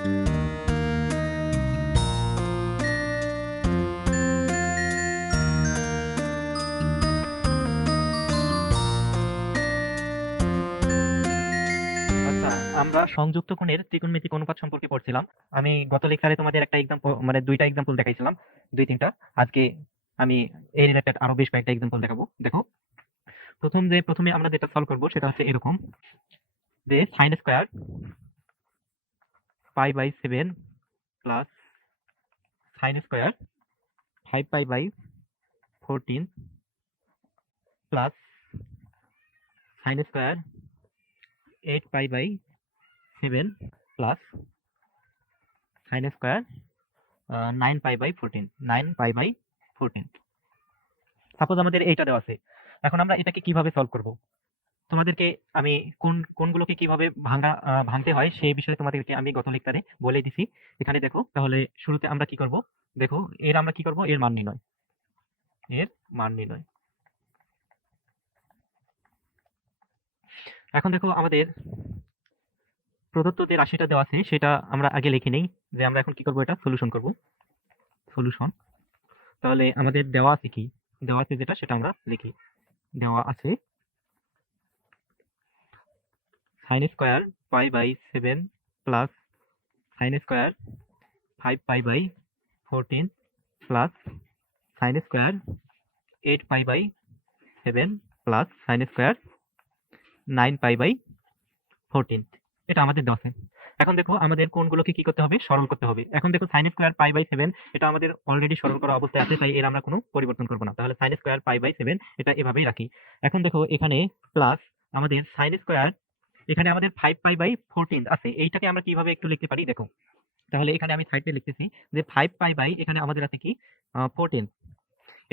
আচ্ছা, আমরা সংযুক্ত কোণের ত্রিকোণমিতিক অনুপাত সম্পর্কে পড়ছিলাম। আমি গত লেকচারে তোমাদের একটা এক্সাম্পল মানে ২টা এক্সাম্পল দেখাইছিলাম। ২-৩টা। আজকে আমি এই রিলেটেড আরো বেশ কয়েকটা এক্সাম্পল দেখাবো। দেখো, প্রথমে আমরা যেটা সলভ করব সেটা হচ্ছে এরকম যে sin square π/7 plus sin square 5π/14 plus sin square 8π/7 plus sin square 9π/14 9π/14। Suppose আমাদের এইটা দেওয়া আছে। এখন আমরা এটাকে কিভাবে সলভ করব? তোমাদেরকে আমি কোনগুলোকে কিভাবে ভাঙতে হয় সেই বিষয়ে তোমাদেরকে আমি গত লেকচারে বলে দিছি। এখানে দেখো, তাহলে শুরুতে আমরা কি করব? দেখো, আমরা কি করব? এর মান নির্ণয়। এর মান নির্ণয়। এখন দেখো, আমাদের প্রদত্ত যে রাশিটা দেওয়া আছে সেটা আমরা আগে লিখে নেই, যে আমরা এখন কি করব, এটা সলিউশন করব। সলিউশন। তাহলে আমাদের দেওয়া আছে কি? দেওয়া আছে যেটা সেটা আমরা লিখি। দেওয়া আছে sin square π/7 plus sin square 5π/14 plus sin square 8π/7 plus sin square 9π/14। এটা আমাদের দেওয়া আছে। এখন দেখো, আমাদের কোণগুলোকে কি করতে হবে? সরল করতে হবে। এখন দেখো, sin স্কয়ার π/7 এটা আমাদের অলরেডি সরল করা অবস্থায় আছে, তাই এর আমরা কোনো পরিবর্তন করব না। তাহলে sin স্কয়ার π/7 এটা এভাবেই রাখি। এখন দেখো, এখানে প্লাস আমাদের sin স্কয়ার, এখানে আমাদের 5π/14 আছে। এইটাকে আমরা কিভাবে একটু লিখতে পারি দেখো। তাহলে এখানে আমি সাইডে লিখতেছি যে 5π/ এখানে আমাদের আছে কি 14।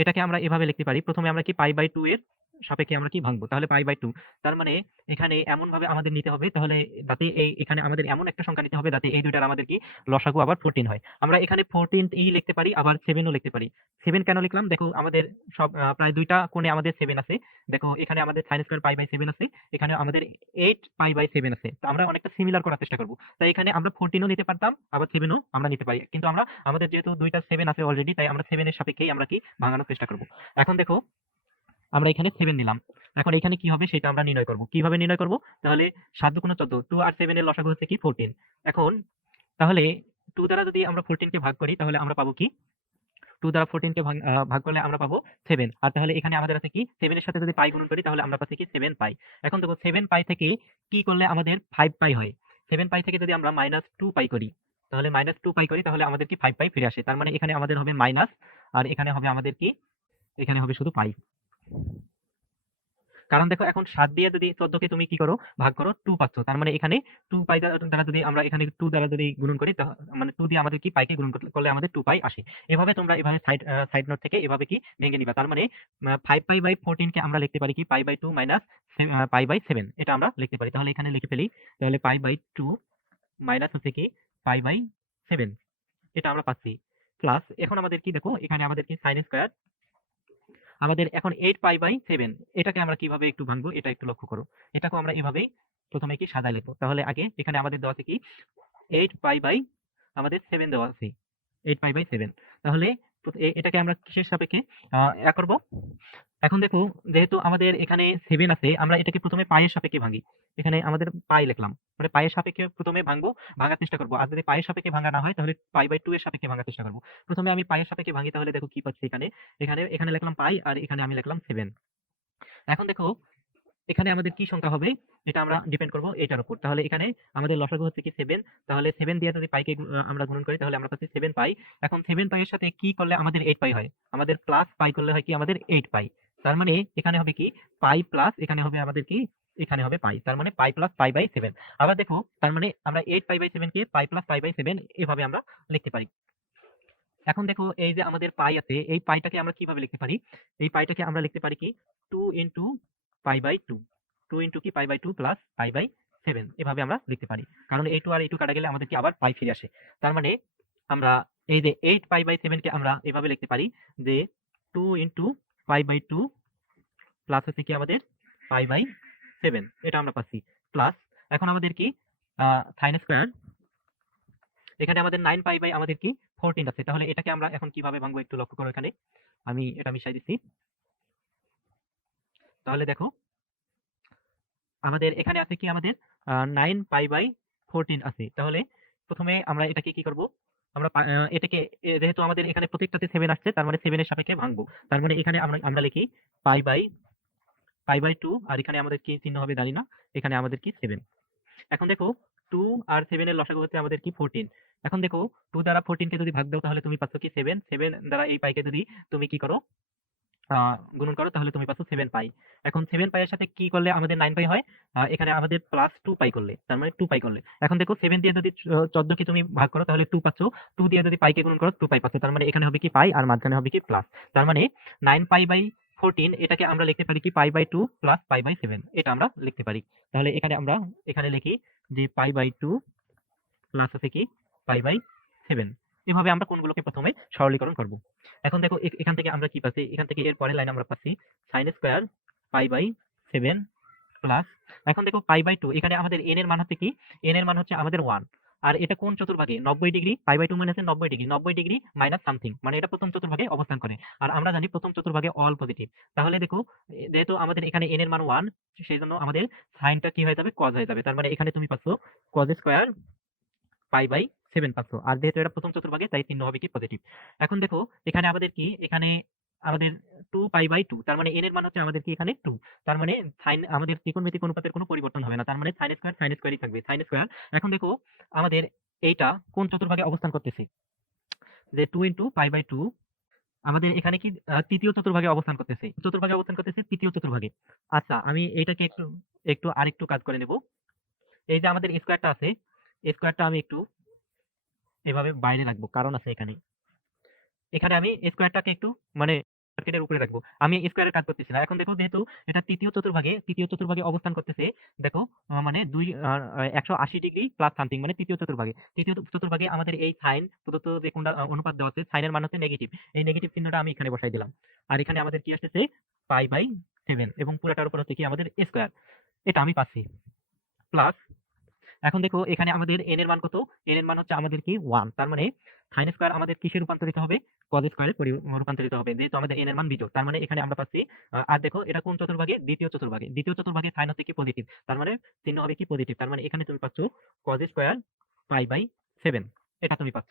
এটাকে আমরা এভাবে লিখতে পারি। প্রথমে আমরা কি π/2 এর সাপেক্ষে আমরা কি ভাঙবো? তাহলে π/2। তার মানে এখানে এমন ভাবে আমাদের নিতে হবে, তাহলে যাতে এখানে আমাদের এমন একটা সংখ্যা নিতে হবে যাতে এই দুইটার আমাদের কি লসাগু আবার 14 হয়। আমরা এখানে 14 লিখতে পারি, আবার 7 ও লিখতে পারি। 7 কেন লিখলাম? দেখো, আমাদের সব প্রায় দুইটা কোণে আমাদের 7 আছে। দেখো, এখানে আমাদের sin স্কয়ার π/7 আছে, এখানে আমাদের 8π/7 আছে। তো আমরা অনেকটা সিমিলার করার চেষ্টা করব। তাই এখানে আমরা 14 ও নিতে পারতাম, আবার 7 ও আমরা নিতে পারি। কিন্তু আমরা আমাদের যেহেতু দুইটা 7 আছে অলরেডি, তাই আমরা 7 এর সাপেক্ষেই আমরা কি ভাঙানোর চেষ্টা করব। এখন দেখো, আমরা এখানে 7 নিলাম। এখন এখানে কি হবে সেটা আমরা নির্ণয় করব। কিভাবে নির্ণয় করব? তাহলে 7 দু গুণ 14, 2 আর 7 এর লসাগু হচ্ছে কি 14। এখন তাহলে 2 দ্বারা যদি আমরা 14 কে ভাগ করি তাহলে আমরা পাবো কি? 2 দ্বারা 14 কে ভাগ করলে আমরা পাবো 7। আর তাহলে এখানে আমাদের আছে কি 7 এর সাথে যদি পাই গুণন করি তাহলে আমরা পাচ্ছি কি 7 পাই। এখন দেখো, 7 পাই থেকে কি করলে আমাদের 5 পাই হয়। 7 পাই থেকে যদি আমরা -2 পাই করি, তাহলে -2 পাই করি তাহলে আমাদের কি 5 পাই ফিরে আসে। তার মানে এখানে আমাদের হবে মাইনাস, আর এখানে হবে আমাদের কি, এখানে হবে শুধু পাই। কারণ দেখো, এখন 7 দিয়ে যদি 14 কে তুমি কি করো, ভাগ করো, 2 পাচ্ছ। তার মানে এখানে 2 পাই দ্বারা যদি আমরা এখানে 2 দ্বারা যদি গুণন করি, মানে 2 দিয়ে আমাদের কি পাইকে গুণন করলে আমাদের 2 পাই আসে। এভাবে তোমরা এভাবে সাইড নোট থেকে এভাবে কি ভেঙে নিবা। তার মানে 5 পাই বাই 14 কে আমরা লিখতে পারি কি pi by 2 minus pi by 7, এটা আমরা লিখতে পারি। তাহলে এখানে লিখে ফেলি। তাহলে পাই বাই 2 মাইনাস হচ্ছে কি পাই বাই 7, এটা আমরা পাচ্ছি। প্লাস এখন আমাদের কি দেখো, এখানে আমাদের কি sin স্কয়ার, আমাদের এখন 8π/7, এটাকে আমরা কিভাবে একটু ভাঙবো এটা একটু লক্ষ্য করো। এটাকেও আমরা এভাবেই প্রথমে কি সাজায় লিখবো। তাহলে আগে এখানে আমাদের দেওয়া আছে কি 8π/ আমাদের 7 দেওয়া আছে, 8π/7। তাহলে এটাকে আমরা কিসের সাপেক্ষে করব? এখন দেখো, যেহেতু আমাদের এখানে 7 আছে, আমরা এটাকে প্রথমে পায়ের সাপেক্ষে ভাঙি। এখানে আমাদের পাই লিখলাম, মানে পায়ের সাপেক্ষে প্রথমে ভাঙবো, ভাঙার চেষ্টা করবো। আর যদি পায়ের সাপেক্ষে ভাঙা না হয় তাহলে π/2 এর সাপেক্ষে ভাঙার চেষ্টা করবো। প্রথমে আমি পায়ের সাপেক্ষে ভাঙি, তাহলে দেখো কি পাচ্ছি। এখানে এখানে এখানে লিখলাম পাই, আর এখানে আমি লিখলাম 7। এখন দেখো, এখানে আমাদের কি সংখ্যা হবে এটা আমরা ডিপেন্ড করব এটার উপর। তাহলে এখানে আমাদের লসাগু হচ্ছে কি 7। তাহলে 7 দিয়ে যদি পাইকে আমরা গুণন করি তাহলে আমরা পাচ্ছি 7 পাই। এখন 7 পাই এর সাথে কি করলে আমাদের 8 পাই হয়? আমাদের প্লাস পাই করলে হয় কি আমাদের 8 পাই। তার মানে এখানে হবে কি পাই প্লাস এখানে হবে আমাদের কি, এখানে হবে পাই। তার মানে পাই প্লাস পাই বাই 7। আবার দেখো, তার মানে আমরা 8 পাই বাই 7 কে পাই প্লাস পাই বাই 7 এভাবে আমরা লিখতে পারি। এখন দেখো, এই যে আমাদের পাই আছে, এই পাইটাকে আমরা কিভাবে লিখতে পারি? এই পাইটাকে আমরা লিখতে পারি কি 2 ইনটু পাই বাই 2, 2 ইনটু কি pi by 2 plus pi by 7, এভাবে আমরা লিখতে পারি। কারণ এই 2 আর এই 2 কাটা গেলে আমাদের কি আবার পাই ফিরে আসে। তার মানে আমরা এই যে 8 পাই বাই 7 কে আমরা এভাবে লিখতে পারি যে 2 ইনটু পাই বাই 2 প্লাস হচ্ছে কি আমাদের পাই বাই 7, এটা আমরা পাচ্ছি। প্লাস এখন আমাদের কি sin স্কয়ার এখানে আমাদের 9 পাই বাই আমাদের কি 14 আছে। তাহলে এটাকে আমরা এখন কিভাবে ভাঙবো একটু লক্ষ্য করো এখানে। আমি এটা মিশাই দিচ্ছি। তাহলে দেখো আমাদের এখানে আছে কি আমাদের 9 পাই বাই 14 আছে। তাহলে প্রথমে আমরা এটাকে কি করব? আমরা এটাকে যেহেতু আমাদের এখানে প্রত্যেকটাতে 7 আসছে তার মানে 7 এর সাপেক্ষে ভাঙবো। তার মানে এখানে আমরা লিখি পাই বাই 2 আর এখানে আমাদের কি চিহ্ন হবে জানি না। এখানে আমাদের কি 7। এখন দেখো 2 আর 7 এর লসাগু হচ্ছে আমাদের কি 14। এখন দেখো 2 দ্বারা 14 কে যদি ভাগ দাও তাহলে তুমি পাচ্ছ কি 7। 7 দ্বারা এই পাইকে যদি তুমি কি করো গুণন করো তাহলে তুমি পাচ্ছ 7 পাই। এখন 7 পাই এর সাথে কি করলে আমাদের 9 পাই হয়? এখানে আমাদের প্লাস 2 পাই করলে, তার মানে 2 পাই করলে। এখন দেখো 7 দিয়ে যদি 14 কে তুমি ভাগ করো তাহলে 2 পাচ্ছ। 2 দিয়ে যদি পাইকে গুণন করো 2 পাই পাচ্ছ। তার মানে এখানে হবে কি পাই আর মাঝখানে হবে কি প্লাস। তার মানে 9 পাই বাই 14 এটাকে আমরা লিখতে পারি কি pi by 2 plus pi by 7। এটা আমরা লিখতে পারি। তাহলে এখানে আমরা এখানে লিখি যে পাই বাই 2 প্লাস আছে কি পাই বাই 7। এভাবে আমরা কোণগুলোকে প্রথমে সরলীকরণ করব। এখন দেখো এখান থেকে আমরা কি পাচ্ছি? এখান থেকে এর পরের লাইনে আমরা পাচ্ছি sin square pi by 7 plus এখন দেখো পাই বাই 2 এখানে আমাদের n এর মান হচ্ছে কি? n এর মান হচ্ছে আমাদের 1। আর এটা কোন চতুর্ভাগে? 90 ডিগ্রি। পাই বাই 2 মানে হচ্ছে 90 ডিগ্রি। 90 ডিগ্রি মাইনাস সামথিং মানে এটা প্রথম চতুর্ভাগে অবস্থান করে। আর আমরা জানি প্রথম চতুর্ভাগে অল পজিটিভ। তাহলে দেখো যেহেতু আমাদের এখানে n এর মান 1 সেজন্য আমাদের সাইনটা কি হয়ে যাবে? cos হয়ে যাবে। তার মানে এখানে তুমি পাচ্ছ cos স্কয়ার পাই বাই 7 পাচ্ছ। আর যেহেতু এটা প্রথম চতুর্ভাগে তাই চিহ্ন হবে কি পজিটিভ। এখন দেখো এখানে আমাদের কি? এখানে আমাদের 2 পাই বাই 2 তার মানে n এর মান হচ্ছে আমাদের কি এখানে 2। তার মানে সাইন আমাদের ত্রিকোণমিতিক অনুপাতের কোনো পরিবর্তন হবে না। তার মানে sin স্কয়ারই থাকবে। sin স্কয়ার এখন দেখো আমাদের এইটা কোন চতুর্ভাগে অবস্থান করতেছে? যে 2 ইনটু পাই বাই 2 আমাদের এখানে কি তৃতীয় চতুর্ভাগে অবস্থান করতেছে। চতুর্ভাগে অবস্থান করতেছে তৃতীয় চতুর্ভাগে। আচ্ছা আমি এইটাকে একটু একটু আরেকটু কাজ করে নেব। এই যে আমাদের স্কয়ারটা আছে, স্কয়ারটা আমি একটু এভাবে বাইরে রাখবো। কারণ আছে এখানে। এখানে আমি স্কয়ারটাকে একটু মানে ব্র্যাকেটের উপরে রাখবো। আমি স্কয়ারের কাজ করতেছি না। এখন দেখো যেহেতু এটা তৃতীয় চতুর্ভাগে অবস্থান করতেছে। দেখো মানে 180 ডিগ্রি প্লাস সামথিং মানে তৃতীয় চতুর্ভাগে। তৃতীয় চতুর্ভাগে আমাদের এই সাইন প্রদত্ত যে কোণটা অনুপাত দেওয়া আছে সাইনের মান হচ্ছে নেগেটিভ। এই নেগেটিভ চিহ্নটা আমি এখানে বসাই দিলাম। আর এখানে আমাদের কি আসতেছে পাই বাই 7 এবং পুরোটার উপর হচ্ছে কি আমাদের স্কয়ার। এটা আমি পাচ্ছি। প্লাস এখন দেখো এখানে আমাদের n এর মান কত? n এর মান হচ্ছে আমাদের কি 1। তার মানে sin স্কয়ার আমাদের কিসে রূপান্তরিত হবে? cos স্কয়ারে রূপান্তরিত হবে। যেহেতু আমাদের n এর মান বিজোড়। তার মানে এখানে আমরা পাচ্ছি আর দেখো এটা কোন চতুর্ভাগে? দ্বিতীয় চতুর্ভাগে। দ্বিতীয় চতুর্ভাগে sin হচ্ছে কি পজিটিভ। তার মানে চিহ্ন হবে কি পজিটিভ। তার মানে এখানে তুমি পাচ্ছ cos স্কয়ার পাই বাই 7। এটা তুমি পাচ্ছ।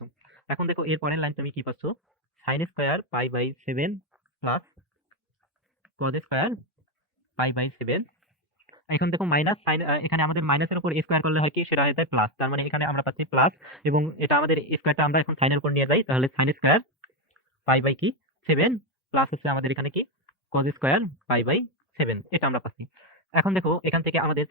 এখন দেখো এর পরের লাইন তুমি কি পাচ্ছ? sin square pi by 7 plus cos square pi by 7। এখন দেখো মাইনাস সাইন এখানে আমাদের মাইনাসের উপর স্কয়ার করলে হয় কি সেটা হয়ে যায় প্লাস। তার মানে এখানে আমরা পাচ্ছি প্লাস এবং এটা আমাদের স্কয়ারটা আমরা এখন সাইনের উপর নিয়ে যাই তাহলে সাইন স্কয়ার পাই বাই কি 7 প্লাস হচ্ছে আমাদের এখানে কি cos স্কয়ার পাই বাই 7 এটা আমরা পাচ্ছি। এখন দেখো এখান থেকে আমাদের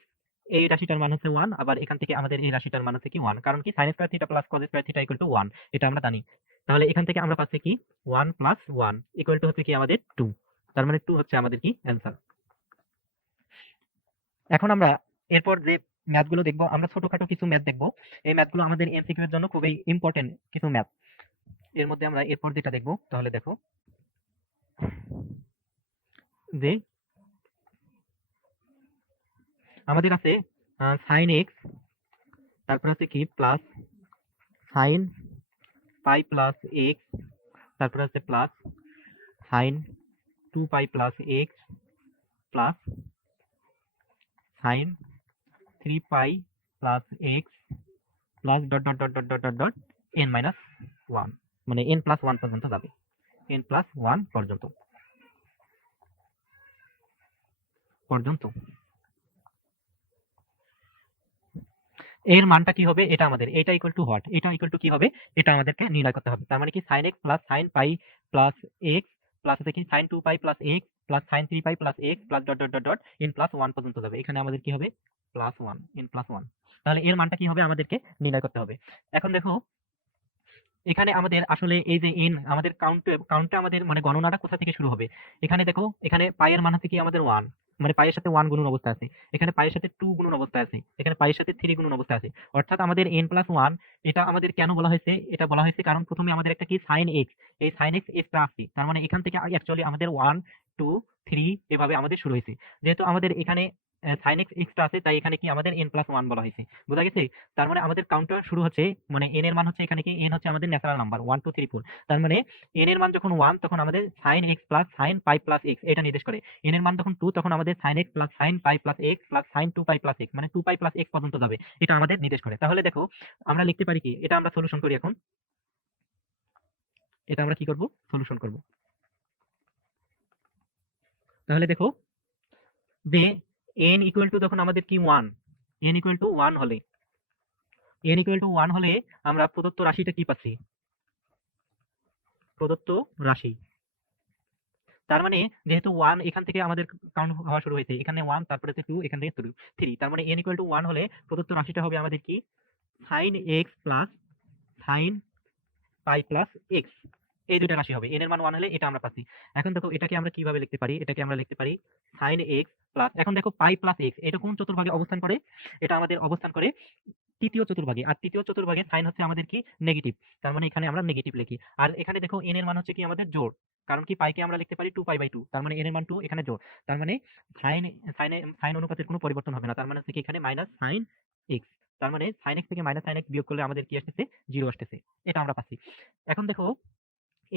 এই রাশিটার মান হচ্ছে 1 আবার এখান থেকে আমাদের এই রাশিটার মান হচ্ছে কি 1 কারণ কি sin square theta plus cos square theta equal to 1 এটা আমরা জানি। তাহলে এখান থেকে আমরা পাচ্ছি কি 1 প্লাস 1 ইকুয়াল টু হচ্ছে কি আমাদের 2। তার মানে 2 হচ্ছে আমাদের কি অ্যান্সার। এখন আমরা এরপর যে ম্যাথগুলো দেখবো আমরা ছোটখাটো কিছু ম্যাথ দেখবো। এই ম্যাথগুলো আমাদের এমসিকিউ এর জন্য খুবই ইম্পর্টেন্ট কিছু ম্যাথ। এর মধ্যে আমরা এরপর যেটা দেখবো তাহলে দেখো যে আমাদের আছে সাইন এক্স তারপর হচ্ছে কি plus sine pi plus x তারপর হচ্ছে প্লাস সাইন 2 পাই প্লাস এক্স প্লাস সাইন 3 পাই plus x plus dot dot dot dot dot dot dot N minus 1 মানে n প্লাস 1 পর্যন্ত যাবে। n প্লাস 1 পর্যন্ত এর মানটা কি হবে? এটা আমাদের এটা ইকুয়াল টু হোয়াট? এটা ইকুয়াল টু কি হবে? এটা আমাদেরকে নির্ণয় করতে হবে। তার মানে কি sin x প্লাস sin পাই প্লাস x প্লাস হচ্ছে কি sin 2 পাই প্লাস x প্লাস sin 3 পাই plus x plus dot dot dot dot n plus 1 পর্যন্ত যাবে। এখানে আমাদের কি হবে? Plus 1 n plus 1। তাহলে এর মানটা কি হবে? আমাদেরকে নির্ণয় করতে হবে। এখন দেখো এখানে আমাদের আসলে এই যে n আমাদের কাউন্টটা আমাদের মানে গণনাটা কোথা থেকে শুরু হবে? এখানে দেখো এখানে পাই এর মান হচ্ছে কি আমাদের 1 মানে পাই এর সাথে 1 গুণন অবস্থা আছে। এখানে পাই এর সাথে 2 গুণন অবস্থা আছে। এখানে পাই এর সাথে 3 গুণন অবস্থা আছে। অর্থাৎ আমাদের n প্লাস 1 এটা আমাদের কেন বলা হয়েছে? এটা বলা হয়েছে কারণ প্রথমে আমাদের একটা কি sin x এই sin x এক্সট্রা আসছে। তার মানে এখান থেকে অ্যাকচুয়ালি আমাদের 1 2 3 এভাবে আমাদের শুরু হয়েছে। যেহেতু আমাদের এখানে sin x এক্সট্রা আছে, তাই এখানে কি আমাদের n+1 বলা হয়েছে। বোঝা গেছে? তার মানে আমাদের কাউন্টার শুরু হচ্ছে, মানে n এর মান হচ্ছে এখানে কি, n হচ্ছে আমাদের ন্যাচারাল নাম্বার 1 2 3 4। তার মানে n এর মান যখন 1 তখন আমাদের sin x প্লাস sin পাই প্লাস x এটা নির্দেশ করে। n এর মান যখন 2 তখন আমাদের sin x প্লাস sin পাই প্লাস x প্লাস sin 2 পাই প্লাস x, মানে 2 পাই প্লাস x পর্যন্ত যাবে। এটা আমাদের নির্দেশ করে। তাহলে দেখো আমরা লিখতে পারি কি, এটা আমরা সলিউশন করি এখন। এটা আমরা কি করব, সলিউশন করব। তাহলে দেখো যে n ইকুয়াল টু যখন আমাদের কি 1, n ইকুয়াল টু 1 হলে, n ইকুয়াল টু 1 হলে আমরা প্রদত্ত রাশিটা কি পাচ্ছি, প্রদত্ত রাশি। তার মানে যেহেতু 1 এখান থেকে আমাদের কাউন্ট হওয়া শুরু হয়েছে, এখানে 1 তারপরে 2 এখান থেকে 3, তার মানে n ইকুয়াল টু 1 হলে প্রদত্ত রাশিটা হবে আমাদের কি sin x প্লাস sin পাই প্লাস x। এই দুইটা রাশি হবে, n এর মান 1 হলে এটা আমরা পাচ্ছি। এখন দেখো এটাকে আমরা কিভাবে লিখতে পারি, এটাকে আমরা লিখতে পারি sin x প্লাস, এখন দেখো পাই প্লাস x এটা কোন চতুর্ভাগে অবস্থান করে, এটা আমাদের অবস্থান করে তৃতীয় চতুর্ভাগে। আর তৃতীয় চতুর্ভাগে সাইন হচ্ছে আমাদের কি নেগেটিভ, তার মানে এখানে আমরা নেগেটিভ লিখি। আর এখানে দেখো n এর মান হচ্ছে কি আমাদের জোড়, কারণ কি পাইকে আমরা লিখতে পারি 2 পাই/2, তার মানে n এর মান 2 এখানে জোড়। তার মানে সাইন সাইন অনুপাতের কোনো পরিবর্তন হবে না, তার মানে হচ্ছে কি এখানে মাইনাস সাইন এক্স। তার মানে সাইন এক্স থেকে মাইনাস সাইন এক্স বিয়োগ করলে আমাদের কি আসতেছে, 0 আসতেছে। এটা আমরা পাচ্ছি। এখন দেখো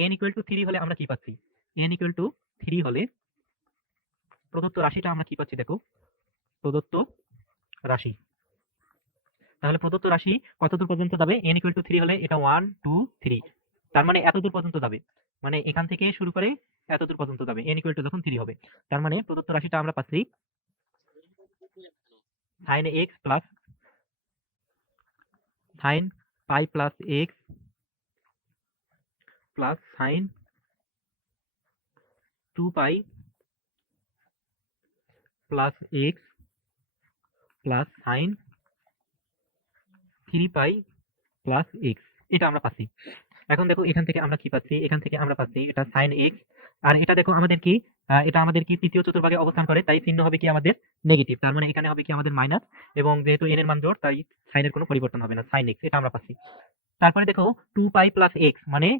n ইকুয়াল টু 3 হলে আমরা কি পাচ্ছি, n ইকুয়াল টু 3 হলে প্রদত্ত রাশিটা আমরা কি পাচ্ছি, দেখো প্রদত্ত রাশি। তাহলে প্রদত্ত রাশি কতদূর পর্যন্ত যাবে, n ইকুয়াল টু 3 হলে এটা 1 2 3, তার মানে এতদূর পর্যন্ত যাবে, মানে এখান থেকে শুরু করে এতদূর পর্যন্ত যাবে n ইকুয়াল টু যখন 3 হবে। তার মানে প্রদত্ত রাশিটা আমরা পাচ্ছি sin x প্লাস sin পাই প্লাস x প্লাস sin 2 পাই প্লাস x প্লাস sin 3 পাই প্লাস x, এটা আমরা পাচ্ছি। এখন দেখো এখান থেকে আমরা কি পাচ্ছি, এখান থেকে আমরা পাচ্ছি এটা sin x, আর এটা দেখো আমাদের কি, এটা আমাদের কি তৃতীয় চতুর্ভাগে অবস্থান করে, তাই চিহ্ন হবে কি আমাদের নেগেটিভ, তার মানে এখানে হবে কি আমাদের মাইনাস, এবং যেহেতু n এর মান জোড় তাই সাইনের কোনো পরিবর্তন হবে না, sin x এটা আমরা পাচ্ছি। তারপরে দেখো 2 পাই প্লাস x মানে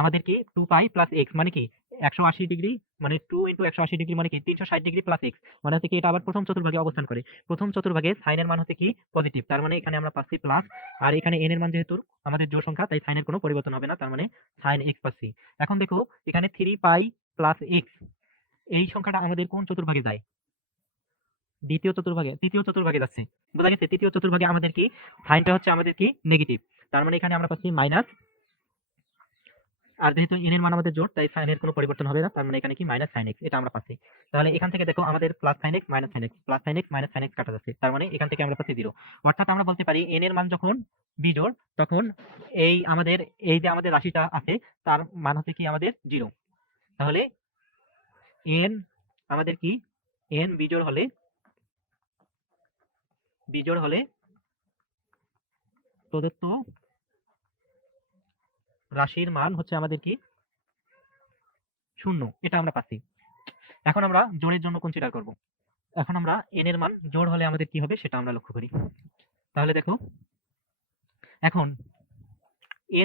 আমাদের কি 2 পাই প্লাস x মানে কি 180 ডিগ্রি, মানে 2 ইনটু 180 ডিগ্রি মানে কি 360 ডিগ্রি প্লাস x, মানে হচ্ছে কি এটা আবার প্রথম চতুর্ভাগে অবস্থান করে। প্রথম চতুর্ভাগে সাইনের মান হচ্ছে কি পজিটিভ, তার মানে এখানে আমরা পাচ্ছি প্লাস, আর এখানে n এর মান যেহেতু আমাদের জোড় সংখ্যা তাই সাইনের কোনো পরিবর্তন হবে না, তার মানে sin x পাচ্ছি। এখন দেখো এখানে 3 পাই প্লাস x এই সংখ্যাটা আমাদের কোন চতুর্ভাগে যায়, দ্বিতীয় চতুর্ভাগে, তৃতীয় চতুর্ভাগে যাচ্ছে। বোঝা গেছে? তৃতীয় চতুর্ভাগে আমাদের কি সাইনটা হচ্ছে আমাদের কি নেগেটিভ, তার মানে এখানে আমরা পাচ্ছি মাইনাস, আর যেহেতু n এর মান আমাদের জোড় তাই সাইনের কোনো পরিবর্তন হবে না, তার মানে এখানে কি মাইনাস সাইন এক্স, এটা আমরা পাচ্ছি। তাহলে এখান থেকে দেখো আমাদের plus sine x minus sine x, plus sine x minus sine x কাটা যাচ্ছে, তার মানে এখান থেকে আমরা পাচ্ছি 0। অর্থাৎ আমরা বলতে পারি n এর মান যখন বিজোড় তখন এই আমাদের এই যে আমাদের রাশিটা আছে তার মান হচ্ছে কি আমাদের 0। তাহলে n আমাদের কি n বিজোড় হলে, বিজোড় হলে প্রদত্ত রাশির মান হচ্ছে আমাদের কি 0, এটা আমরা পাচ্ছি। এখন আমরা জোড়ের জন্য কনসিডার করব। এখন আমরা n এর মান জোড় হলে আমাদের কি হবে সেটা আমরা লক্ষ্য করি। তাহলে দেখো এখন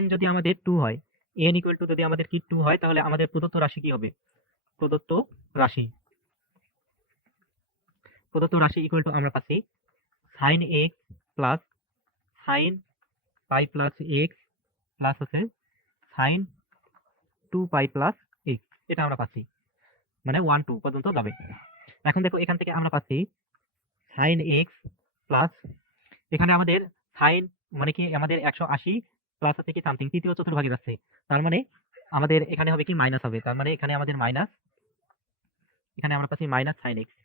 n যদি আমাদের 2 হয়, n ইকুয়াল টু যদি আমাদের কি 2 হয়, তাহলে আমাদের প্রদত্ত রাশি কি হবে, প্রদত্ত রাশি, প্রদত্ত রাশি ইকুয়াল টু আমরা পাচ্ছি sin x প্লাস sin পাই প্লাস x প্লাস হচ্ছে sin 2 পাই প্লাস x, এটা আমরা পাচ্ছি, মানে 1 2 পর্যন্ত যাবে। এখন দেখো এখান থেকে আমরা পাচ্ছি sin x প্লাস, এখানে আমাদের সাইন মানে কি আমাদের 180 প্লাস হচ্ছে কি সামথিং তৃতীয় চতুর্ভাগে যাচ্ছে, তার মানে আমাদের এখানে হবে কি মাইনাস হবে, তার মানে এখানে আমাদের মাইনাস, এখানে আমরা পাচ্ছি মাইনাস সাইন এক্স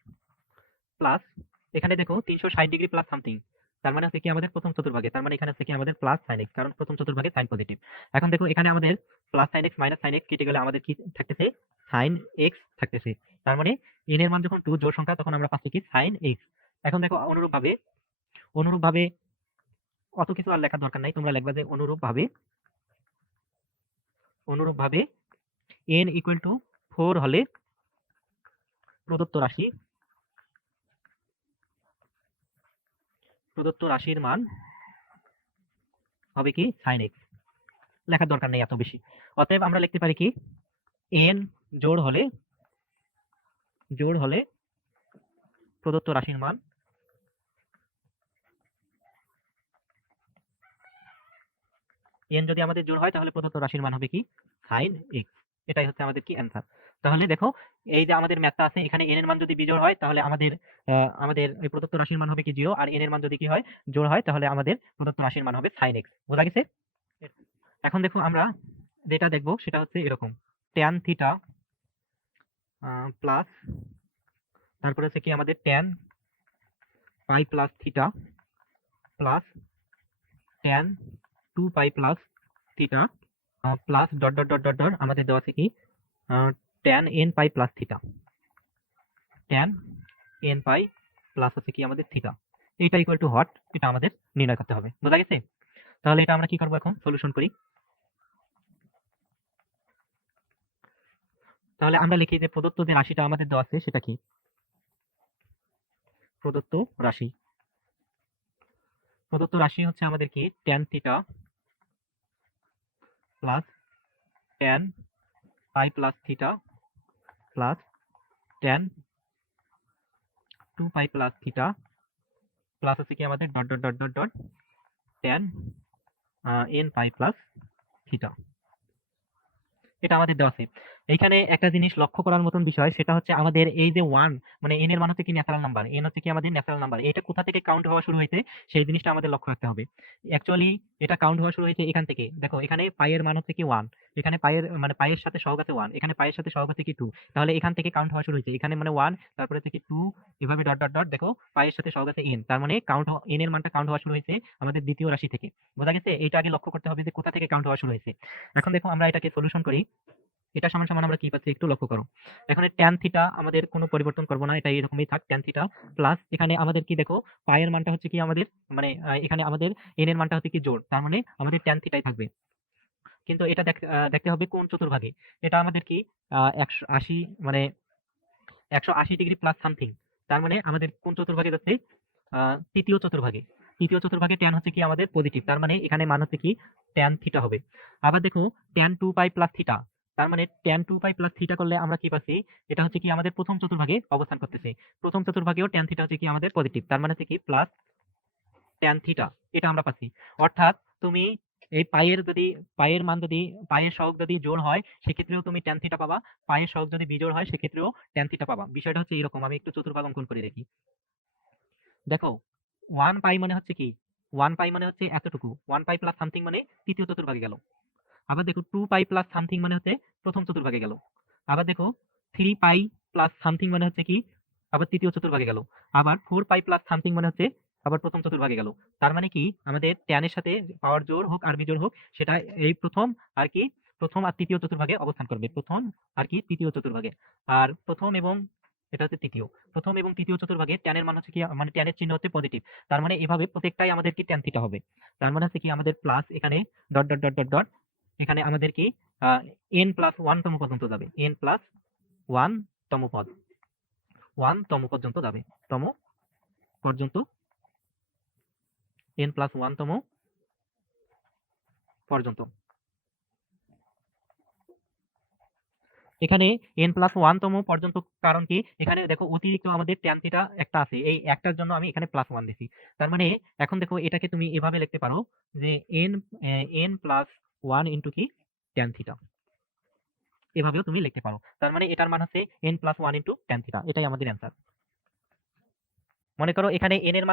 প্লাস, এখানে দেখো 360 ডিগ্রি প্লাস সামথিং, তার মানে হচ্ছে কি আমাদের প্রথম চতুর্ভাগে, তার মানে এখানে হচ্ছে কি আমাদের প্লাস সাইন এক্স, কারণ প্রথম চতুর্ভাগে সাইন পজিটিভ। এখন দেখো এখানে আমাদের plus sine x minus sine x কেটে গেলে আমাদের কি থাকতেছে, সাইন এক্স থাকতেছে। তার মানে n এর মান যখন 2 জোড় সংখ্যা তখন আমরা পাচ্ছি কি সাইন এক্স। এখন দেখো অনুরূপভাবে, অনুরূপভাবে অত কিছু আর লেখার দরকার নাই, তোমরা লিখবা যে অনুরূপভাবে, অনুরূপভাবে n ইকুয়াল টু 4 হলে প্রদত্ত রাশি, প্রদত্ত রাশির মান হবে কি sin x। লেখার দরকার নেই এত বেশি। অতএব আমরা লিখতে পারি কি n জোড় হলে, জোড় হলে প্রদত্ত রাশির মান n যদি আমাদের জোড় হয় তাহলে প্রদত্ত রাশির মান হবে কি sin x। এটাই হচ্ছে আমাদের কি অ্যান্সার। তাহলে দেখো এই যে আমাদের ম্যাথটা আছে এখানে n এর মান যদি বিজোড় হয় তাহলে আমাদের এই প্রদত্ত রাশির মান হবে কি 0, আর n এর মান যদি কি হয় জোড় হয় তাহলে আমাদের প্রদত্ত রাশির মান হবে sin x। বোঝা গেছে? এখন দেখো আমরা যেটা দেখবো সেটা হচ্ছে এরকম tan থিটা প্লাস তারপরে হচ্ছে কি আমাদের tan পাই প্লাস থিটা প্লাস tan 2 পাই plus theta plus dot dot dot dot dot আমাদের দেওয়া আছে কি tan n পাই প্লাস থিটা, tan n পাই প্লাস হচ্ছে কি আমাদের থিটা, এটা ইকুয়াল টু হোয়াট, এটা আমাদের নির্ণয় করতে হবে। বোঝা গেছে? তাহলে এটা আমরা কি করবো এখন সলিউশন করি। তাহলে আমরা লিখি যে প্রদত্ত যে রাশিটা আমাদের দেওয়া আছে সেটা কি প্রদত্ত রাশি। প্রদত্ত রাশি হচ্ছে আমাদের কি tan থিটা প্লাস tan পাই প্লাস থিটা প্লাস tan 2 পাই প্লাস থিটা প্লাস হচ্ছে কি আমাদের dot dot dot dot dot tan n পাই প্লাস থিটা। এটা আমাদের দেওয়া আছে। এইখানে একটা জিনিস লক্ষ্য করার মতন বিষয় সেটা হচ্ছে আমাদের এই যে 1 মানে n এর মান হচ্ছে কি ন্যাচারাল নাম্বার, n হচ্ছে কি আমাদের ন্যাচারাল নাম্বার, এটা কোথা থেকে কাউন্ট হওয়া শুরু হয়েছে সেই জিনিসটা আমাদের লক্ষ্য রাখতে হবে। অ্যাকচুয়ালি এটা কাউন্ট হওয়া শুরু হয়েছে এখান থেকে। দেখো এখানে পাই এর মান হচ্ছে কি 1, এখানে পাইয়ের মানে পাইয়ের সাথে সহগ আছে 1, এখানে পাইয়ের সাথে সহগ আছে কি 2, তাহলে এখান থেকে কাউন্ট হওয়া শুরু হয়েছে। এখানে মানে 1 তারপরে থেকে 2 এভাবে ডট ডট ডট দেখো পাইয়ের সাথে সহগ আছে n, তার মানে n এর মানটা কাউন্ট হওয়া শুরু হয়েছে আমাদের দ্বিতীয় রাশি থেকে। বোঝা গেছে? এটা আগে লক্ষ্য করতে হবে যে কোথা থেকে কাউন্ট হওয়া শুরু হয়েছে। এখন দেখো আমরা এটাকে সলিউশন করি। এটা সমান সমান আমরা কি পাচ্ছি একটু লক্ষ্য করো। এখানে tan থিটা আমাদের কোনো পরিবর্তন করব না, এটা এরকমই থাক tan থিটা প্লাস এখানে আমাদের কি দেখো পাই এর মানটা হচ্ছে কি আমাদের মানে এখানে আমাদের n এর মানটা হচ্ছে কি জোড়, তার মানে আমাদের tan থিটাই থাকবে। কিন্তু এটা দেখতে হবে কোন চতুর্ভাগে। এটা আমাদের কি 180 মানে 180 ডিগ্রি প্লাস সামথিং, তার মানে আমাদের কোন চতুর্ভাগে যাচ্ছে তৃতীয় চতুর্ভাগে। তৃতীয় চতুর্ভাগে tan হচ্ছে কি আমাদের পজিটিভ, তার মানে এখানে মান হচ্ছে কি tan থিটা হবে। আবার দেখো tan 2 পাই প্লাস থিটা, তার মানে tan 2 পাই প্লাস থিটা করলে আমরা কি পাচ্ছি, এটা হচ্ছে কি আমাদের প্রথম চতুর্ভাগে অবস্থান করতেছে। প্রথম চতুর্ভাগেও tan থিটা হচ্ছে কি আমাদের পজিটিভ, তার মানে হচ্ছে কি প্লাস tan থিটা, এটা আমরা পাচ্ছি। অর্থাৎ তুমি এই পাইয়ের মান যদি পাইয়ের সহগ যদি জোড় হয় সেক্ষেত্রেও তুমি tan থিটা পাবা, পাইয়ের সহগ যদি বিজোড় হয় সেক্ষেত্রেও tan থিটা পাবা। বিষয়টা হচ্ছে এরকম। আমি একটু চতুর্ভাগ অঙ্কন করে দেখি। দেখো 1 পাই মানে হচ্ছে কি 1 পাই মানে হচ্ছে এতটুকু, 1 পাই প্লাস সামথিং মানে তৃতীয় চতুর্ভাগে গেল। আবার দেখো 2 পাই প্লাস সামথিং মানে হচ্ছে প্রথম চতুর্ভাগে গেল। আবার দেখো 3 পাই প্লাস সামথিং মানে হচ্ছে কি আবার তৃতীয় চতুর্ভাগে গেল। আবার 4 পাই প্লাস সামথিং মানে হচ্ছে আবার প্রথম চতুর্ভাগে গেল। তার মানে কি আমাদের tan এর সাথে পাওয়ার জোড় হোক আর বিজোড় হোক সেটা এই প্রথম আর কি প্রথম আর তৃতীয় চতুর্ভাগে অবস্থান করবে। প্রথম আর কি তৃতীয় চতুর্ভাগে। আর প্রথম এবং এটা হচ্ছে তৃতীয়, প্রথম এবং তৃতীয় চতুর্ভাগে tan এর মান হচ্ছে কি মানে tan এর চিহ্ন হচ্ছে পজিটিভ, তার মানে এভাবে প্রত্যেকটাই আমাদের কি tan থিটা হবে। তার মানে হচ্ছে কি আমাদের প্লাস এখানে dot dot dot dot dot এখানে আমাদের কি n প্লাস 1 তম পর্যন্ত যাবে, n প্লাস 1 তম পদ 1 তম পর্যন্ত যাবে, তম পর্যন্ত n প্লাস 1 তম পর্যন্ত। এখানে n প্লাস 1 তম পর্যন্ত কারণ কি এখানে দেখো অতিরিক্ত আমাদের tan থিটা একটা আছে, এই একটার জন্য আমি এখানে প্লাস 1 দিছি। তার মানে এখন দেখো এটাকে তুমি এভাবে লিখতে পারো যে n প্লাস 1 ইনটু কি tan থিটা, এভাবেও তুমি লিখতে পারো। তার মানে এটার মান হচ্ছে n plus 1 into tan theta, এটাই আমাদের অ্যান্সার। মনে করো এখানে n এর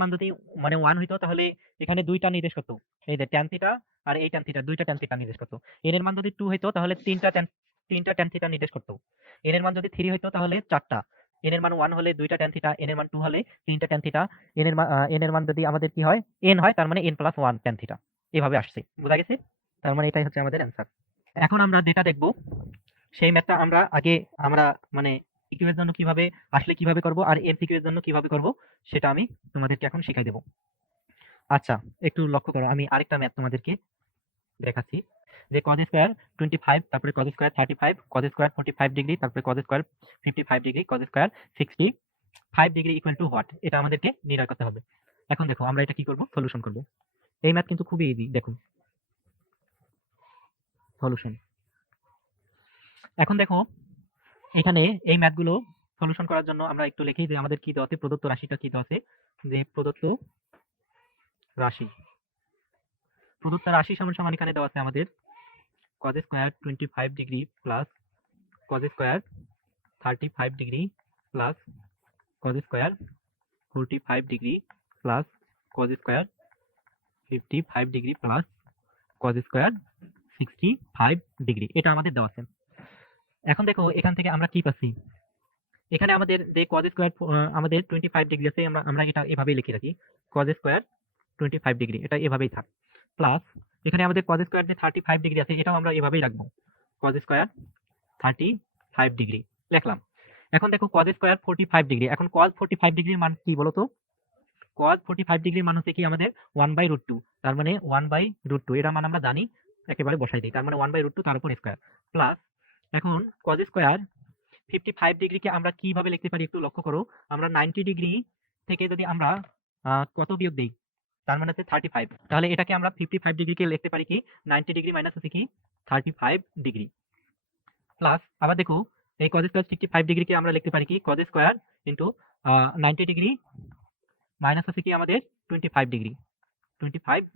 মান যদি মানে 1 হইতো তাহলে এখানে দুইটা নির্দেশ করতো, এই যে tan থিটা আর এই tan থিটা দুইটা tan থিটা নির্দেশ করতো। n এর মান যদি 2 হইতো তাহলে তিনটা tan থিটা নির্দেশ করতো। n এর মান যদি 3 হইতো তাহলে চারটা, n এর মান 1 হলে দুইটা tan থিটা, n এর মান 2 হলে তিনটা tan থিটা, n এর মান যদি আমাদের কি হয় n হয় তার মানে n প্লাস 1 tan থিটা, এভাবে আসছে। বোঝা গেছে? তার মানে এটাই হচ্ছে আমাদের অ্যান্সার। এখন আমরা যেটা দেখব সেই ম্যাথটা আমরা মানে ইকিউ এর জন্য কিভাবে আসলে কিভাবে করব আর এমসিকিউ এর জন্য কিভাবে করব সেটা আমি তোমাদেরকে এখন শিখাই দেব। আচ্ছা, একটু লক্ষ্য করো, আমি আরেকটা ম্যাথ তোমাদেরকে দেখাচ্ছি যে cos স্কয়ার 25 তারপরে cos square 35 cos square 45 degree তারপরে cos square 55 degree cos square 65 degree equal to what, এটা আমাদেরকে নির্ণয় করতে হবে। এখন দেখো আমরা এটা কি করব, সলিউশন করব। এই ম্যাথ কিন্তু খুবই ইজি, দেখুন সলিউশন। এখন দেখো এখানে এই ম্যাথগুলো সলিউশন করার জন্য আমরা একটু লিখি যে আমাদের কি দেওয়া আছে, প্রদত্ত রাশিটা কি দেওয়া আছে, যে প্রদত্ত রাশি সমান সমান এখানে দেওয়া আছে আমাদের cos square 25 degree plus cos square 35 degree plus cos square 45 degree plus cos square 55 degree plus cos square 65 degree, এটা আমাদের দেওয়া আছে। এখন দেখো এখান থেকে আমরা কি পাচ্ছি, এখানে আমাদের যে cos স্কয়ার আমাদের 25 ডিগ্রি আছে, আমরা এটা এভাবেই লিখে রাখি, cos স্কয়ার 25 ডিগ্রি, এটা এভাবেই থাক, প্লাস এখানে আমাদের cos স্কয়ার যে 35 ডিগ্রি আছে এটাও আমরা এভাবেই রাখবো, cos স্কয়ার 35 ডিগ্রি লিখলাম। এখন দেখো cos স্কয়ার 45 ডিগ্রি, এখন cos 45 ডিগ্রির মান কি বলো তো, cos 45 ডিগ্রির মান হচ্ছে কি আমাদের 1/√2, তার মানে 1/√2, এটা মান আমরা জানি, একেবারে বসাই দিই, তার মানে 1/√2 তার উপর স্কয়ার, প্লাস এখন cos স্কয়ার 55 ডিগ্রিকে আমরা কিভাবে লিখতে পারি একটু লক্ষ্য করো, আমরা 90 ডিগ্রি থেকে যদি আমরা কত বিয়োগ দেই, তার মানে হচ্ছে 35, তাহলে এটাকে আমরা 55 ডিগ্রিকে লিখতে পারি কি 90 ডিগ্রি মাইনাস হচ্ছে কি 35 ডিগ্রি, প্লাস আবার দেখো এই cos স্কয়ার 55 ডিগ্রিকে আমরা লিখতে পারি কি cos square into 90 degree minus হচ্ছে কি আমাদের 25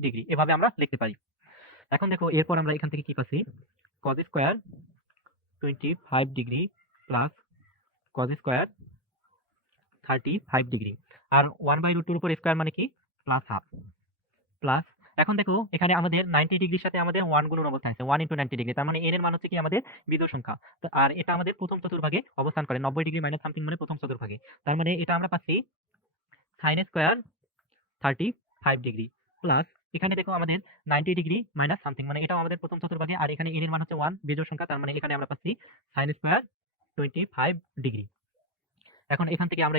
ডিগ্রি, এভাবে আমরা লিখতে পারি। এখন দেখো এরপর আমরা এখান থেকে কি পাচ্ছি, cos square 25 degree plus cos square 35 degree, আর 1/√2 এর উপর স্কয়ার মানে কি প্লাস হাফ, প্লাস এখন দেখো এখানে আমাদের 90 ডিগ্রির সাথে আমাদের 1 গুণন অবস্থায় আছে, 1 * 90 ডিগ্রি, তার মানে n এর মান হচ্ছে কি আমাদের বিজোড় সংখ্যা, তো আর এটা আমাদের প্রথম চতুর্ভাগে অবস্থান করে, 90 ডিগ্রি মাইনাস সামথিং মানে প্রথম চতুর্ভাগে, তার মানে এটা আমরা পাচ্ছি sin স্কয়ার 35 ডিগ্রি, প্লাস এখানে দেখো আমাদের 90 ডিগ্রি মাইনাস সামথিং মানে এটাও আমাদের প্রথম চতুর্ভাগে, আর এখানে n এর মান হচ্ছে 1 বিজোড় সংখ্যা, তার মানে এখানে আমরা পাচ্ছি sin স্কয়ার 25 ডিগ্রি। এখন এখান থেকে আমরা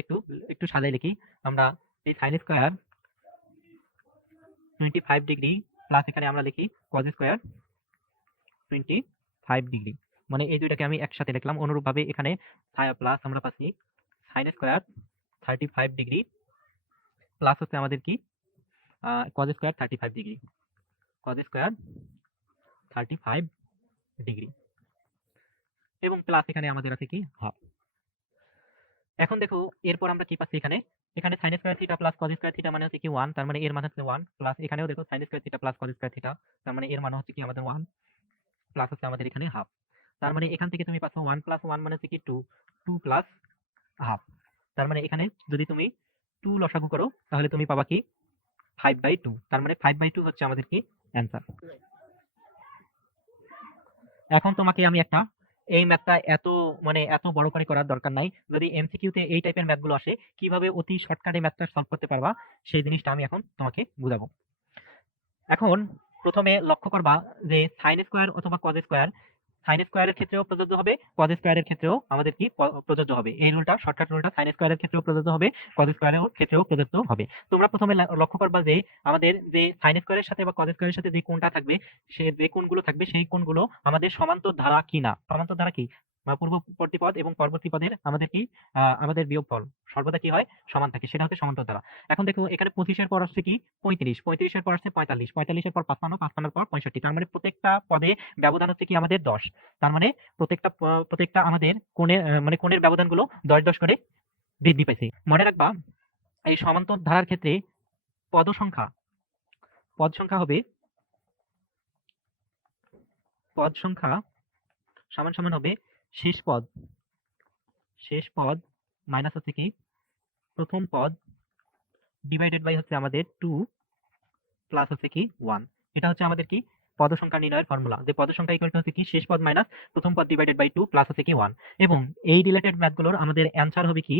একটু সাজাই লিখি, আমরা এই sin স্কয়ার 25 ডিগ্রি প্লাস এখানে আমরা লিখি cos স্কয়ার 25 ডিগ্রি, মানে এই দুইটাকে আমি একসাথে লিখলাম, অনুরূপভাবে এখানে প্লাস আমরা পাচ্ছি sin স্কয়ার 35 ডিগ্রি প্লাস হচ্ছে আমাদের কি cos square 35 degree, cos square 35 degree, এবং প্লাস এখানে আমাদের আছে কি হাফ। এখন দেখো এরপর আমরা কি পাচ্ছি, এখানে sin square theta plus cos square theta মানে হচ্ছে কি 1, তার মানে এর মান হচ্ছে 1, প্লাস এখানেও দেখো sin square theta plus cos square theta, তার মানে এর মান হচ্ছে কি আমাদের 1, প্লাস হচ্ছে আমাদের এখানে হাফ, তার মানে এখান থেকে তুমি পাচ্ছ 1 + 1 মানে হচ্ছে কি 2, 2 প্লাস হাফ, তার মানে এখানে যদি তুমি 2 লসাগু করো তাহলে তুমি পাবা কি 5/2, তার মানে 5/2 হচ্ছে আমাদের কি অ্যান্সার। এখন তোমাকে আমি এই ম্যাথটা এত বড় করে করার দরকার নাই, যদি এমসিকিউতে এই টাইপের ম্যাথগুলো আসে কিভাবে অতি শর্টকাটে ম্যাথটা সলভ করতে পারবা সেই জিনিসটা আমি এখন তোমাকে বুঝাবো। এখন প্রথমে লক্ষ্য করবা যে sin স্কয়ার অথবা cos স্কয়ার, sin স্কয়ারের ক্ষেত্রেও প্রযোজ্য হবে, cos স্কয়ারের ক্ষেত্রেও আমাদের কি প্রযোজ্য হবে, এই রুলটা শর্টকাট রুলটা sin স্কয়ারের ক্ষেত্রেও প্রযোজ্য হবে, cos স্কয়ারের ক্ষেত্রেও প্রযোজ্য হবে। তোমরা প্রথমে লক্ষ্য করবা যে আমাদের যে sin স্কয়ারের সাথে বা cos স্কয়ারের সাথে যে কোণটা থাকবে, যে কোণগুলো থাকবে সেই কোণগুলো আমাদের সমান্তর ধারা কিনা, সমান্তর ধারা কি পূর্ববর্তী পদ এবং পরবর্তী পদের আমাদের কি আমাদের বিয়োগফল সর্বদা কি হয় সমান থাকে, সেটা হচ্ছে সমান্তর ধারা। এখন দেখো এখানে 25 এর পর আসছে কি 35, 35 এর পর আসছে 45, 45 এর পর 55, 55 এর পর 65, তার মানে প্রত্যেকটা পদে ব্যবধান হচ্ছে কি আমাদের 10, তার মানে প্রত্যেকটা আমাদের কোণের মানে কোণের ব্যবধানগুলো 10 10 করে বৃদ্ধি পাইছে। মনে রাখবা এই সমান্তর ধারার ক্ষেত্রে পদ সংখ্যা হবে সমান সমান হবে শেষ পদ মাইনাস হচ্ছে কি প্রথম পদ ডিভাইডেড বাই হচ্ছে আমাদের 2 প্লাস হচ্ছে কি 1, এটা হচ্ছে আমাদের কি পদ সংখ্যা নির্ণয়ের ফর্মুলা, যে পদ সংখ্যা ইকুয়াল টু হচ্ছে কি শেষ পদ মাইনাস প্রথম পদ ডিভাইডেড বাই 2 প্লাস হচ্ছে কি 1, এবং এই রিলেটেড ম্যাথগুলোর আমাদের অ্যানসার হবে কি,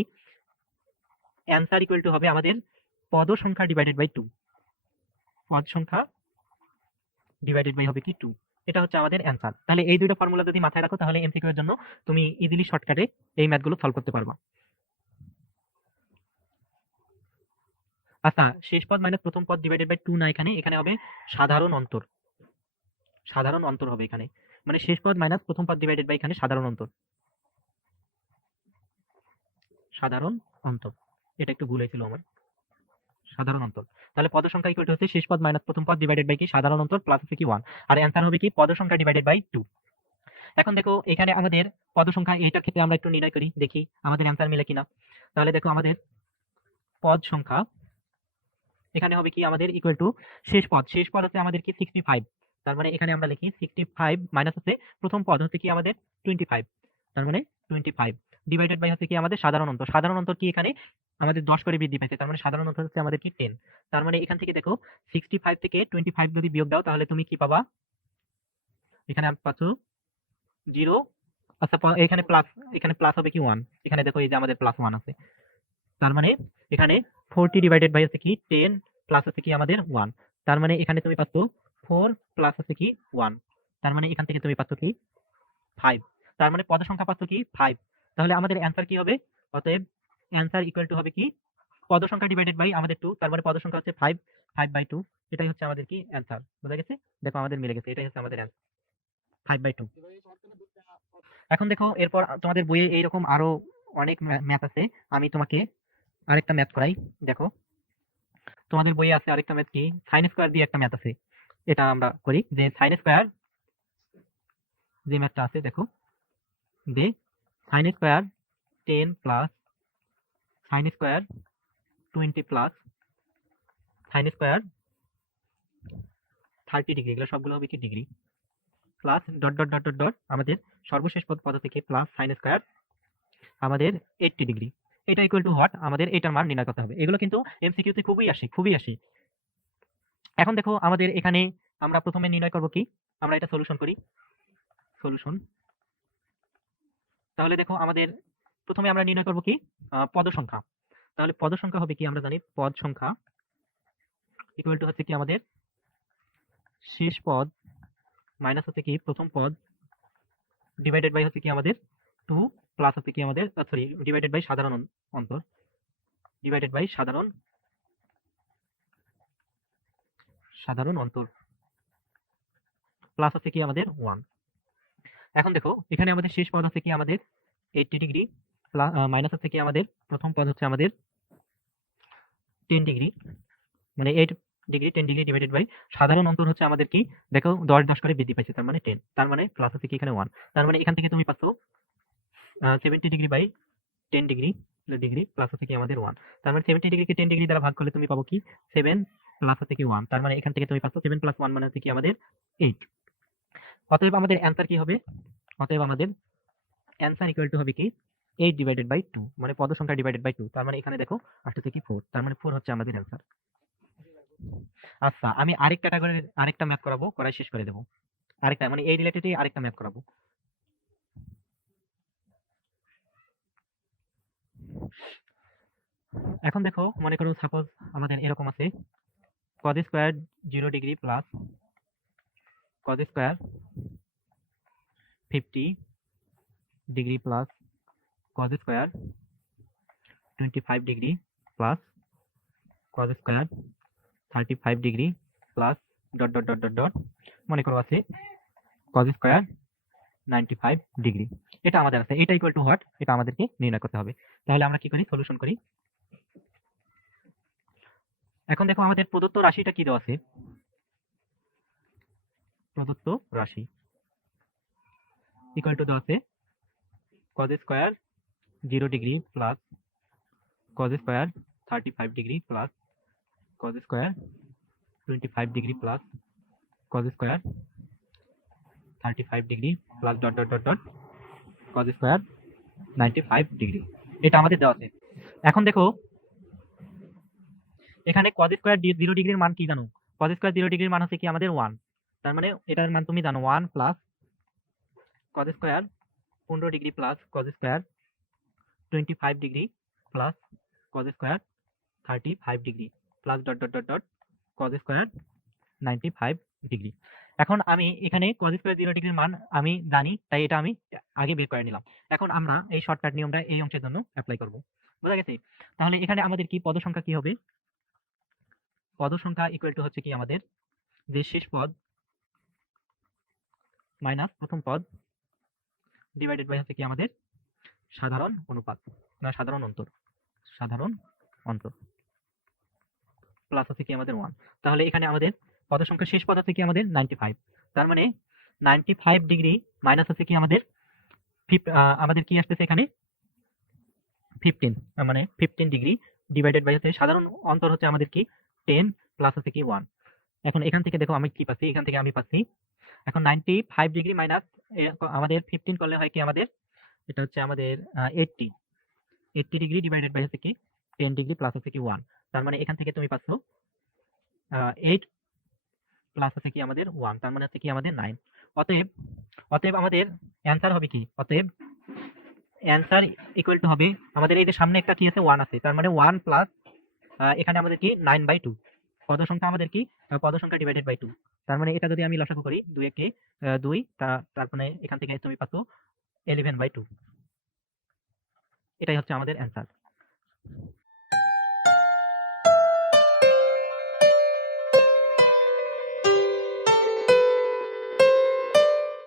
অ্যানসার ইকুয়াল টু হবে আমাদের পদ সংখ্যা ডিভাইডেড বাই 2, পদ সংখ্যা ডিভাইডেড বাই হবে কি 2, এটা হচ্ছে আমাদের অ্যানসার। তাহলে এই দুইটা ফর্মুলা যদি মাথায় রাখো তাহলে এমসিকিউ এর জন্য তুমি ইজিলি শর্টকাটে এই ম্যাথগুলো সলভ করতে পারবা। আচ্ছা, শেষ পদ মাইনাস প্রথম পদ ডিভাইডেড বাই 2 না, এখানে হবে সাধারণ অন্তর হবে এখানে, মানে শেষ পদ মাইনাস প্রথম পদ ডিভাইডেড বাই এখানে সাধারণ অন্তর, এটা একটু ভুল হয়েছিল আমার, সাধারণ অন্তর। তাহলে পদ সংখ্যা ইকুয়াল টু হচ্ছে শেষ পদ মাইনাস প্রথম পদ ডিভাইডেড বাই কি সাধারণ অন্তর প্লাস হচ্ছে কি 1, আর অ্যানসার হবে কি পদ সংখ্যা ডিভাইডেড বাই 2। এখন দেখো এখানে আমাদের পদ সংখ্যা এইটার ক্ষেত্রে আমরা একটু নির্ণয় করি, দেখি আমাদের অ্যান্সার মিলে কিনা। তাহলে দেখো আমাদের পদ সংখ্যা এখানে হবে কি আমাদের ইকুয়াল টু শেষ পদ হচ্ছে আমাদের কি 65। তার মানে এখানে আমরা লিখি 65 মাইনাস হচ্ছে প্রথম পদ হচ্ছে কি আমাদের 25। তার মানে 25 ডিভাইডেড বাই হচ্ছে কি আমাদের সাধারণ অন্তর। সাধারণ অন্তর কি এখানে আমাদের 10 করে বৃদ্ধি পাইছে, তার মানে সাধারণ অন্তর হচ্ছে আমাদের কি 10। তার মানে এখান থেকে দেখো 65 থেকে 25 যদি বিয়োগ দাও তাহলে তুমি কি পাবা, এখানে পাচ্ছ 0। আচ্ছা এখানে প্লাস হবে কি 1, এখানে দেখো এই যে আমাদের প্লাস 1 আছে। তার মানে এখানে 40 ডিভাইডেড বাই হচ্ছে কি 10 প্লাস হচ্ছে কি আমাদের 1। তার মানে এখানে তুমি পাচ্ছ 4 প্লাস হচ্ছে কি 1। তার মানে এখান থেকে তুমি পাচ্ছ কি 5। তার মানে পদ সংখ্যা পাচ্ছ কি 5। তাহলে আমাদের অ্যান্সার কি হবে? অতএব অ্যান্সার ইকুয়াল টু হবে কি পদ সংখ্যা ডিভাইডেড বাই আমাদের 2। তার মানে পদ সংখ্যা হচ্ছে 5, 5/2। এটাই হচ্ছে আমাদের কি অ্যান্সার। বোঝা গেছে? দেখো আমাদের মিলে গেছে, এটাই হচ্ছে আমাদের অ্যান্সার 5/2। এখন দেখো এরপর তোমাদের বইয়ে এইরকম আরো অনেক ম্যাথ আছে। আমি তোমাকে আরেকটা ম্যাথ করাই। দেখো তোমাদের বইয়ে আছে আরেকটা ম্যাথ কি সাইন স্কয়ার দিয়ে একটা ম্যাথ আছে। এটা আমরা করি যে সাইন স্কয়ার যে ম্যাথটা আছে, দেখো যে sine square 10 plus sine square 20 plus sine square 30 degree, এগুলো সবগুলো হবে কি degree, plus dot dot dot dot dot আমাদের সর্বশেষ পদ থেকে প্লাস সাইন স্কয়ার আমাদের 80 ডিগ্রি। এটা ইকুয়াল টু হোয়াট, আমাদের এটার মান নির্ণয় করতে হবে। এগুলো কিন্তু এমসিকিউতে খুবই আসে। এখন দেখো আমাদের এখানে আমরা প্রথমে নির্ণয় করব কি, আমরা এটা সলিউশন করি। সলিউশন, তাহলে দেখো আমাদের প্রথমে আমরা নির্ণয় করব কি পদ সংখ্যা। তাহলে পদ সংখ্যা হবে কি, আমরা জানি পদ সংখ্যা ইকুয়াল টু হচ্ছে কি আমাদের শেষ পদ মাইনাস হচ্ছে কি প্রথম পদ ডিভাইডেড বাই হচ্ছে কি আমাদের 2 প্লাস হচ্ছে কি আমাদের সরি ডিভাইডেড বাই সাধারণ অন্তর, ডিভাইডেড বাই সাধারণ অন্তর প্লাস হচ্ছে কি আমাদের 1। এখন দেখো এখানে আমাদের শেষ পদ হচ্ছে কি আমাদের 80 ডিগ্রি মাইনাস হচ্ছে কি আমাদের প্রথম পদ হচ্ছে আমাদের 10 ডিগ্রি, মানে 8 ডিগ্রি 10 ডিগ্রি ডিভাইডেড বাই সাধারণ অন্তর হচ্ছে আমাদের কি দেখো 10 করে বৃদ্ধি পাইছে, তার মানে 10। তার মানে প্লাস হচ্ছে কি এখানে 1। তার মানে এখান থেকে তুমি পাচ্ছ 70 degree by 10 degree degree plus হচ্ছে কি আমাদের 1। তার মানে 70 ডিগ্রিকে 10 ডিগ্রি দ্বারা ভাগ করলে তুমি পাবো কি 7 প্লাস হচ্ছে কি 1। তার মানে এখান থেকে তুমি পাচ্ছ 7 প্লাস 1 মানে হচ্ছে কি আমাদের 8। অতএব আমাদের অ্যান্সার কি হবে? অতএব আমাদের অ্যান্সার ইকুয়াল টু হবে কি 8 ডিভাইডেড বাই 2, মানে পদ সংখ্যা ডিভাইডেড বাই 2। তার মানে এখানে দেখো আসছে কি 4, তার মানে 4 হচ্ছে আমাদের অ্যান্সার। আচ্ছা আমি আরেক ক্যাটাগরির আরেকটা ম্যাথ করাবো, করাই শেষ করে দেবো। আরেকটা মানে এই রিলেটেডই আরেকটা ম্যাথ করাবো। এখন দেখো মনে করো সাপোজ আমাদের এরকম আছে cos square 0 degree plus cos square 50 degree plus cos square 25 degree plus cos square 35 degree plus dot dot dot dot dot মনে করো আছে cos স্কয়ার 95 ডিগ্রি। এটা আমাদের আছে, এটা ইকুয়াল টু হোয়াট, এটা আমাদেরকে নির্ণয় করতে হবে। তাহলে আমরা কি করি, সলিউশন করি। এখন দেখো আমাদের প্রদত্ত রাশিটা কি দেওয়া আছে, প্রদত্ত রাশি ইকুয়াল টু দেওয়া আছে cos square 0 degree plus cos square 35 degree plus cos square 25 degree plus cos square 35 degree plus dot dot dot dot cos square 95 degree. এটা আমাদের দেওয়া আছে। এখন দেখো এখানে cos স্কয়ার 0 ডিগ্রির মান কি জানো? cos স্কয়ার 0 ডিগ্রির মান হচ্ছে কি আমাদের 1। তার মানে এটার মান তুমি জানো 1 plus cos square 15 degree plus cos square 25 degree plus cos square 35 degree plus dot dot dot dot cos square 95 degree. এখন আমি এখানে cos স্কয়ার 0 ডিগ্রির মান আমি জানি, তাই এটা আমি আগে বের করে নিলাম। এখন আমরা এই শর্টকাট নিয়মটা এই অংশের জন্য অ্যাপ্লাই করব। বোঝা গেছে? তাহলে এখানে আমাদের কি পদ সংখ্যা কি হবে? পদ সংখ্যা ইকুয়াল টু হচ্ছে কি আমাদের যে শেষ পদ মাইনাস প্রথম পদ ডিভাইডেড বাই হচ্ছে কি আমাদের সাধারণ অনুপাত না সাধারণ অন্তর প্লাস হচ্ছে কি আমাদের 1। তাহলে এখানে আমাদের পদ সংখ্যা শেষ পদ হচ্ছে কি আমাদের 95। তার মানে 95 ডিগ্রি মাইনাস হচ্ছে কি আমাদের আমাদের কি আসতেছে এখানে 15, মানে 15 ডিগ্রি ডিভাইডেড বাই হচ্ছে সাধারণ অন্তর হচ্ছে আমাদের কি 10 প্লাস হচ্ছে কি 1। এখন এখান থেকে দেখো আমি কি পাচ্ছি, এখান থেকে আমি পাচ্ছি এখন 95 ডিগ্রি মাইনাস আমাদের 15 করলে হয় কি আমাদের, এটা হচ্ছে আমাদের 80 ডিগ্রি ডিভাইডেড বাই হচ্ছে কি 10 ডিগ্রি প্লাস হচ্ছে কি 1। তার মানে এখান থেকে তুমি পাচ্ছ 8 প্লাস হচ্ছে কি আমাদের 1, তার মানে হচ্ছে কি আমাদের 9। অতএব অতএব আমাদের অ্যান্সার হবে কি, অতএব অ্যান্সার ইকুয়াল টু হবে আমাদের এই যে সামনে একটা কি আছে 1 আছে, তার মানে 1 প্লাস এখানে আমাদের কি 9/2 পদ সংখ্যা আমাদের কি পদ সংখ্যা ডিভাইডেড বাই 2। তার মানে এটা যদি আমি লসাগু করি 2 একে 2, তার মানে এখান থেকে তুমি পাচ্ছ 11/2। এটাই হচ্ছে আমাদের অ্যান্সার।